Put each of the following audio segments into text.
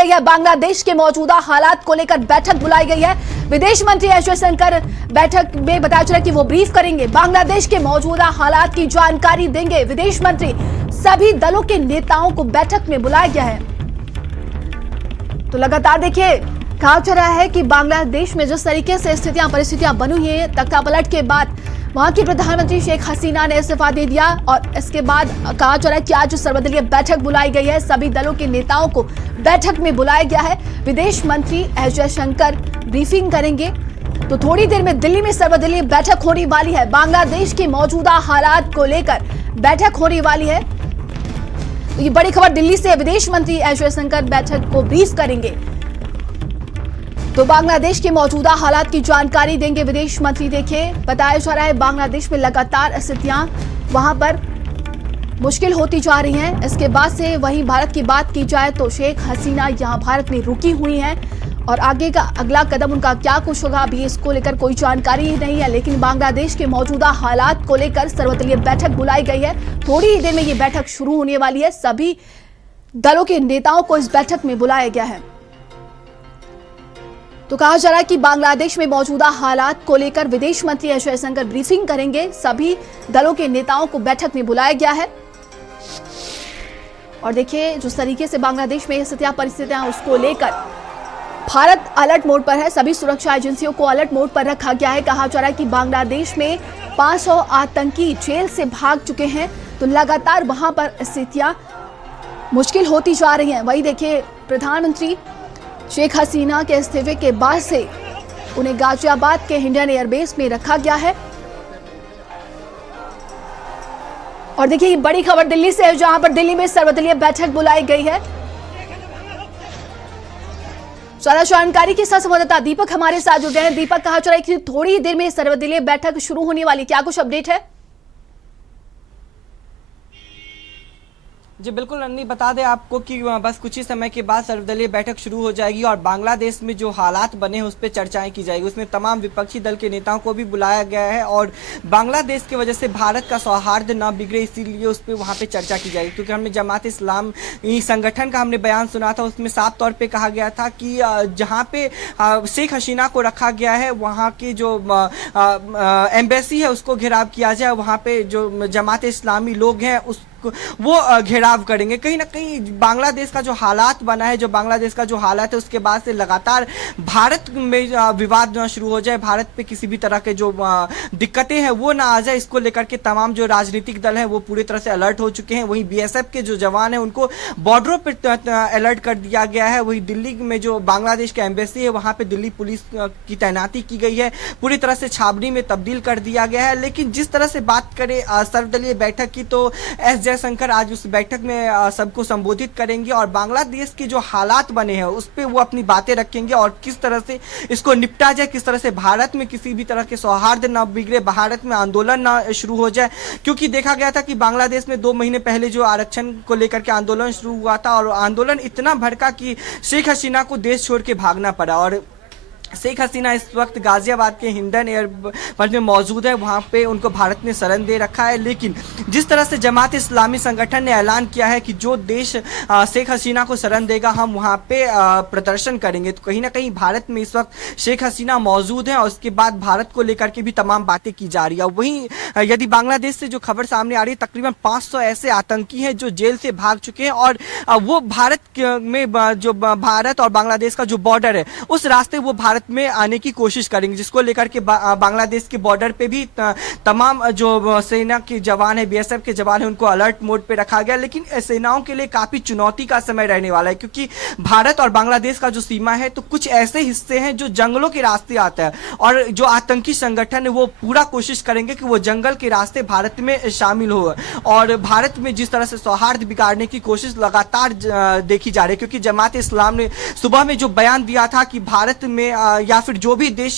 गई है। बांग्लादेश के मौजूदा हालात को लेकर बैठक बुलाई गई है। विदेश मंत्री एस जयशंकर बैठक में बताया चला कि वो ब्रीफ करेंगे, बांग्लादेश के मौजूदा हालात की जानकारी देंगे विदेश मंत्री। सभी दलों के नेताओं को बैठक में बुलाया गया है। तो लगातार देखिए कहा जा रहा है कि बांग्लादेश में जिस तरीके से परिस्थितियां बनी हुई है, तख्ता पलट के बाद वहां की प्रधानमंत्री शेख हसीना ने इस्तीफा दे दिया और इसके बाद कहा जा रहा है कि आज सर्वदलीय बैठक बुलाई गई है। सभी दलों के नेताओं को बैठक में बुलाया गया है। विदेश मंत्री एस जयशंकर ब्रीफिंग करेंगे। तो थोड़ी देर में दिल्ली में सर्वदलीय बैठक होने वाली है। बांग्लादेश के मौजूदा हालात को लेकर बैठक होने वाली है। तो ये बड़ी खबर दिल्ली से, विदेश मंत्री एस जयशंकर बैठक को ब्रीफ करेंगे। तो बांग्लादेश के मौजूदा हालात की जानकारी देंगे विदेश मंत्री। देखिए बताया जा रहा है बांग्लादेश में लगातार स्थितियां वहां पर मुश्किल होती जा रही हैं। इसके बाद से वहीं भारत की बात की जाए तो शेख हसीना यहां भारत में रुकी हुई हैं और आगे का अगला कदम उनका क्या कुछ होगा अभी इसको लेकर कोई जानकारी ही नहीं है। लेकिन बांग्लादेश के मौजूदा हालात को लेकर सर्वदलीय बैठक बुलाई गई है। थोड़ी ही देर में ये बैठक शुरू होने वाली है। सभी दलों के नेताओं को इस बैठक में बुलाया गया है। तो कहा जा रहा है कि बांग्लादेश में मौजूदा हालात को लेकर विदेश मंत्री एस जयशंकर ब्रीफिंग करेंगे। सभी दलों के नेताओं को बैठक में बुलाया गया है। और देखिए जिस तरीके से बांग्लादेश में परिस्थितियां उसको लेकर भारत अलर्ट मोड पर है। सभी सुरक्षा एजेंसियों को अलर्ट मोड पर रखा गया है। कहा जा रहा है कि बांग्लादेश में 500 आतंकी जेल से भाग चुके हैं। तो लगातार वहां पर स्थितियां मुश्किल होती जा रही हैं। वही देखिए प्रधानमंत्री शेख हसीना के इस्तीफे के बाद से उन्हें गाजियाबाद के इंडियन एयरबेस में रखा गया है। और देखिए ये बड़ी खबर दिल्ली से है, जहां पर दिल्ली में सर्वदलीय बैठक बुलाई गई है। ज्यादा जानकारी के साथ संवाददाता दीपक हमारे साथ जुड़ रहे हैं। दीपक, कहा जा रहा है कि थोड़ी देर में सर्वदलीय बैठक शुरू होने वाली, क्या कुछ अपडेट है? जी बिल्कुल अन्नी, बता दें आपको कि बस कुछ ही समय के बाद सर्वदलीय बैठक शुरू हो जाएगी और बांग्लादेश में जो हालात बने हैं उस पर चर्चाएं की जाएगी। उसमें तमाम विपक्षी दल के नेताओं को भी बुलाया गया है और बांग्लादेश की वजह से भारत का सौहार्द ना बिगड़े इसीलिए उस पर वहाँ पे चर्चा की जाएगी। क्योंकि हमने जमात इस्लामी संगठन का हमने बयान सुना था, उसमें साफ तौर पर कहा गया था कि जहाँ पे शेख हसीना को रखा गया है वहाँ की जो एम्बेसी है उसको घेराव किया जाए। वहाँ पे जो जमात इस्लामी लोग हैं वो घेराव करेंगे। कहीं ना कहीं बांग्लादेश का जो हालात बना है, जो बांग्लादेश का जो हालात है उसके बाद से लगातार भारत में विवाद ना शुरू हो जाए, भारत पे किसी भी तरह के जो दिक्कतें हैं वो ना आ जाए, इसको लेकर के तमाम जो राजनीतिक दल हैं वो पूरी तरह से अलर्ट हो चुके हैं। वहीं बीएसएफ के जो जवान हैं उनको बॉर्डरों पर अलर्ट कर दिया गया है। वहीं दिल्ली में जो बांग्लादेश का एम्बेसी है वहाँ पे दिल्ली पुलिस की तैनाती की गई है, पूरी तरह से छावनी में तब्दील कर दिया गया है। लेकिन जिस तरह से बात करें सर्वदलीय बैठक की तो एस जयशंकर आज उस बैठक में सबको संबोधित करेंगे और बांग्लादेश के जो हालात बने हैं उस पर वो अपनी बातें रखेंगे और किस तरह से इसको निपटा जाए, किस तरह से भारत में किसी भी तरह के सौहार्द ना बिगड़े, भारत में आंदोलन ना शुरू हो जाए। क्योंकि देखा गया था कि बांग्लादेश में 2 महीने पहले जो आरक्षण को लेकर के आंदोलन शुरू हुआ था और आंदोलन इतना भड़का कि शेख हसीना को देश छोड़ के भागना पड़ा। और शेख हसीना इस वक्त गाजियाबाद के हिंडन एयरपोर्ट में मौजूद है, वहां पे उनको भारत ने शरण दे रखा है। लेकिन जिस तरह से जमात इस्लामी संगठन ने ऐलान किया है कि जो देश शेख हसीना को शरण देगा हम वहां पे प्रदर्शन करेंगे, तो कहीं ना कहीं भारत में इस वक्त शेख हसीना मौजूद है और उसके बाद भारत को लेकर के भी तमाम बातें की जा रही है। वहीं यदि बांग्लादेश से जो खबर सामने आ रही है, तकरीबन 500 ऐसे आतंकी हैं जो जेल से भाग चुके हैं और वो भारत में जो भारत और बांग्लादेश का जो बॉर्डर है उस रास्ते वो भारत में आने की कोशिश करेंगे, जिसको लेकर के बांग्लादेश के बॉर्डर पे भी तमाम जो सेना के जवान है, बीएसएफ के जवान है, उनको अलर्ट मोड पे रखा गया। लेकिन सेनाओं के लिए काफी चुनौती का समय रहने वाला है क्योंकि भारत और बांग्लादेश का जो सीमा है तो कुछ ऐसे हिस्से हैं जो जंगलों के रास्ते आता है और जो आतंकी संगठन है वो पूरा कोशिश करेंगे कि वो जंगल के रास्ते भारत में शामिल हो और भारत में जिस तरह से सौहार्द बिगाड़ने की कोशिश लगातार देखी जा रही है। क्योंकि जमात इस्लाम ने सुबह में जो बयान दिया था कि भारत में या फिर जो भी देश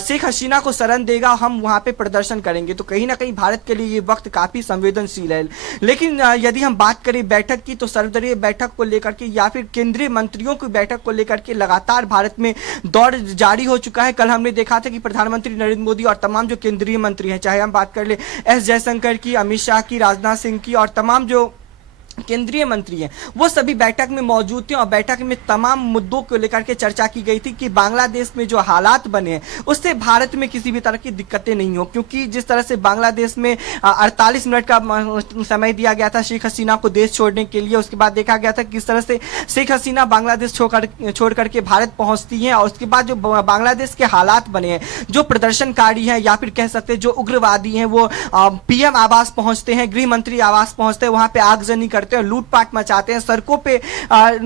शेख हसीना को शरण देगा हम वहां पे प्रदर्शन करेंगे, तो कहीं ना कहीं भारत के लिए ये वक्त काफी संवेदनशील है। लेकिन यदि हम बात करें बैठक की तो सर्वदलीय बैठक को लेकर के या फिर केंद्रीय मंत्रियों की बैठक को लेकर के लगातार भारत में दौर जारी हो चुका है। कल हमने देखा था कि प्रधानमंत्री नरेंद्र मोदी और तमाम जो केंद्रीय मंत्री हैं, चाहे हम बात कर ले एस जयशंकर की, अमित शाह की, राजनाथ सिंह की और तमाम जो केंद्रीय मंत्री हैं वो सभी बैठक में मौजूद थे और बैठक में तमाम मुद्दों को लेकर के चर्चा की गई थी कि बांग्लादेश में जो हालात बने हैं उससे भारत में किसी भी तरह की दिक्कतें नहीं हो, क्योंकि जिस तरह से बांग्लादेश में 48 मिनट का समय दिया गया था शेख हसीना को देश छोड़ने के लिए। उसके बाद देखा गया था किस तरह से शेख हसीना बांग्लादेश छोड़ करके भारत पहुंचती हैं और उसके बाद जो बांग्लादेश के हालात बने हैं, जो प्रदर्शनकारी हैं या फिर कह सकते हैं जो उग्रवादी हैं वो पीएम आवास पहुंचते हैं, गृह मंत्री आवास पहुंचते हैं, वहां पे आगजनी करते हैं, लूटपाट मचाते हैं, सड़कों पे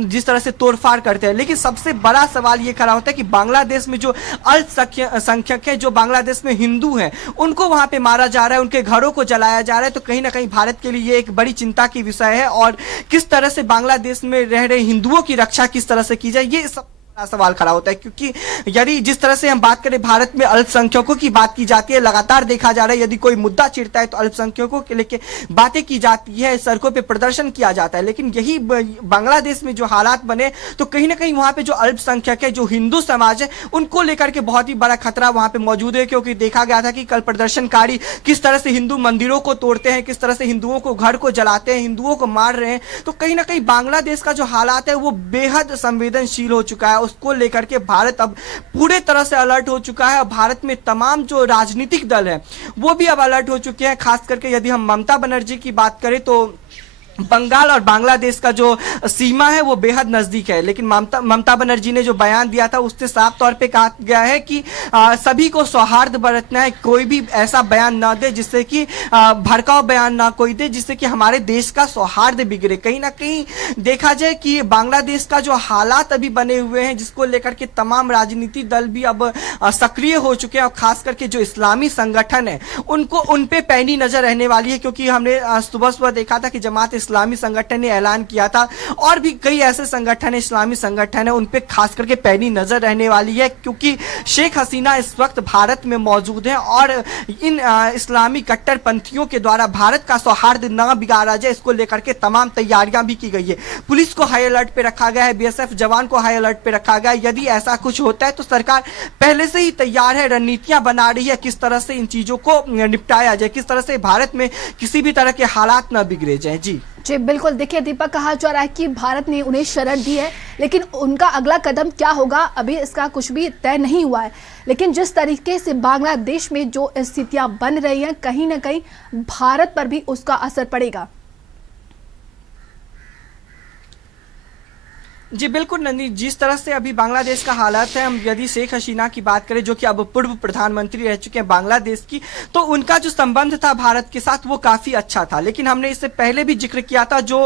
जिस तरह से तोड़फाड़ करते हैं। लेकिन सबसे बड़ा सवाल ये खड़ा होता है कि बांग्लादेश में जो अल्पसंख्यक है, जो बांग्लादेश में हिंदू हैं, उनको वहां पे मारा जा रहा है, उनके घरों को जलाया जा रहा है। तो कहीं ना कहीं भारत के लिए ये एक बड़ी चिंता की विषय है और किस तरह से बांग्लादेश में रह रहे हिंदुओं की रक्षा किस तरह से की जाए, ये सब सवाल खड़ा होता है। क्योंकि यदि जिस तरह से हम बात करें भारत में अल्पसंख्यकों की बात की जाती है, लगातार देखा जा रहा है यदि कोई मुद्दा छिड़ता है तो अल्पसंख्यकों के लेके बातें की जाती है, सड़कों पे प्रदर्शन किया जाता है। लेकिन यही बांग्लादेश में जो हालात बने तो कहीं ना कहीं वहां पे जो अल्पसंख्यक है, जो हिंदू समाज है, उनको लेकर के बहुत ही बड़ा खतरा वहां पे मौजूद है। क्योंकि देखा गया था कि कल प्रदर्शनकारी किस तरह से हिंदू मंदिरों को तोड़ते हैं, किस तरह से हिंदुओं को घर को जलाते हैं, हिंदुओं को मार रहे हैं। तो कहीं ना कहीं बांग्लादेश का जो हालात है वो बेहद संवेदनशील हो चुका है। उसको लेकर के भारत अब पूरे तरह से अलर्ट हो चुका है। भारत में तमाम जो राजनीतिक दल है वो भी अब अलर्ट हो चुके हैं। खास करके यदि हम ममता बनर्जी की बात करें तो बंगाल और बांग्लादेश का जो सीमा है वो बेहद नजदीक है। लेकिन ममता बनर्जी ने जो बयान दिया था उससे साफ तौर पे कहा गया है कि सभी को सौहार्द बरतना है, कोई भी ऐसा बयान ना दे जिससे कि भड़काऊ बयान ना कोई दे जिससे कि हमारे देश का सौहार्द बिगड़े। कहीं ना कहीं देखा जाए कि बांग्लादेश का जो हालात अभी बने हुए हैं जिसको लेकर के तमाम राजनीतिक दल भी अब सक्रिय हो चुके हैं और खास करके जो इस्लामी संगठन है उनको उन पे पैनी नजर रहने वाली है। क्योंकि हमने सुबह देखा था कि जमात इस्लामी संगठन ने ऐलान किया था और भी कई ऐसे संगठन है, इस्लामी संगठन है, उन पे खास करके पैनी नजर रहने वाली है। क्योंकि शेख हसीना इस वक्त भारत में मौजूद है और इन इस्लामी कट्टरपंथियों के द्वारा भारत का सौहार्द ना बिगाड़ा जाए इसको लेकर के तमाम तैयारियां भी की गई है। पुलिस को हाई अलर्ट पे रखा गया है, बीएसएफ जवान को हाई अलर्ट पे रखा गया है। यदि ऐसा कुछ होता है तो सरकार पहले से ही तैयार है, रणनीतियां बना रही है किस तरह से इन चीजों को निपटाया जाए, किस तरह से भारत में किसी भी तरह के हालात ना बिगड़े जाए। जी बिल्कुल। देखिए दीपक, कहा जा रहा है कि भारत ने उन्हें शरण दी है लेकिन उनका अगला कदम क्या होगा अभी इसका कुछ भी तय नहीं हुआ है। लेकिन जिस तरीके से बांग्लादेश में जो स्थितियां बन रही हैं कहीं ना कहीं भारत पर भी उसका असर पड़ेगा। जी बिल्कुल नंदी, जिस तरह से अभी बांग्लादेश का हालात है, हम यदि शेख हसीना की बात करें जो कि अब पूर्व प्रधानमंत्री रह चुके हैं बांग्लादेश की, तो उनका जो संबंध था भारत के साथ वो काफी अच्छा था। लेकिन हमने इससे पहले भी जिक्र किया था जो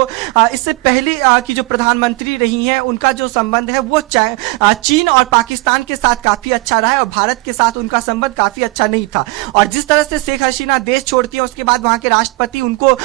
इससे पहले की जो प्रधानमंत्री रही हैं उनका जो संबंध है वो चीन और पाकिस्तान के साथ काफी अच्छा रहा है और भारत के साथ उनका संबंध काफी अच्छा नहीं था। और जिस तरह से शेख हसीना देश छोड़ती है उसके बाद वहां के राष्ट्रपति उनको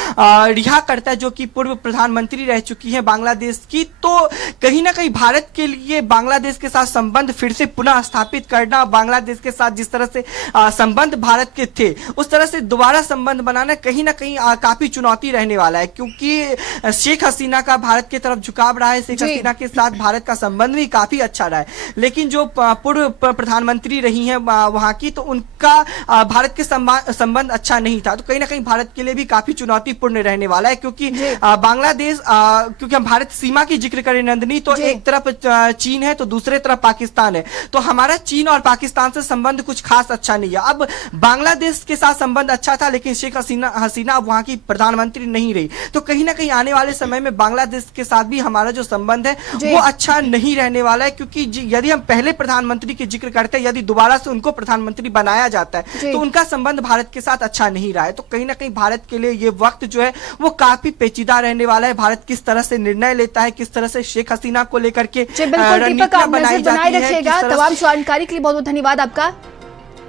रिहा करता है जो कि पूर्व प्रधानमंत्री रह चुकी है बांग्लादेश की, तो कहीं ना कहीं भारत के लिए बांग्लादेश के साथ संबंध फिर से पुनः स्थापित करना, बांग्लादेश के साथ जिस तरह से संबंध भारत के थे उस तरह से दोबारा संबंध बनाना कहीं ना कहीं काफी चुनौती रहने वाला है। क्योंकि शेख हसीना का भारत की तरफ झुकाव रहा है, शेख हसीना के साथ भारत का संबंध भी काफी अच्छा रहा है। लेकिन जो पूर्व प्रधानमंत्री रही हैं वहां की, तो उनका भारत के संबंध अच्छा नहीं था। तो कहीं ना कहीं भारत के लिए भी काफी चुनौतीपूर्ण रहने वाला है। क्योंकि बांग्लादेश, क्योंकि हम भारत सीमा की जिक्र करें नंदनी, तो एक तरफ चीन है तो दूसरे तरफ पाकिस्तान है, तो हमारा चीन और पाकिस्तान से संबंध कुछ खास अच्छा नहीं है। अब बांग्लादेश के साथ संबंध अच्छा था लेकिन शेख हसीना वहां की प्रधानमंत्री नहीं रही, तो कहीं ना कहीं आने वाले समय में बांग्लादेश के साथ भी हमारा जो संबंध है वो अच्छा नहीं रहने वाला है। क्योंकि यदि हम पहले प्रधानमंत्री की जिक्र करते हैं, यदि दोबारा से उनको प्रधानमंत्री बनाया जाता है तो उनका संबंध भारत के साथ अच्छा नहीं रहा है। तो कहीं ना कहीं भारत के लिए ये वक्त जो है वो काफी पेचीदा रहने वाला है। भारत किस तरह से निर्णय लेता है, किस तरह से शेख हसीना को लेकर के रणनीतियां बनाई जाती है। तमाम जानकारी के लिए बहुत बहुत धन्यवाद आपका।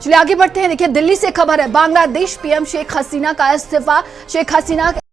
चलिए आगे बढ़ते हैं। देखिए दिल्ली से खबर है, बांग्लादेश पीएम शेख हसीना का इस्तीफा। शेख हसीना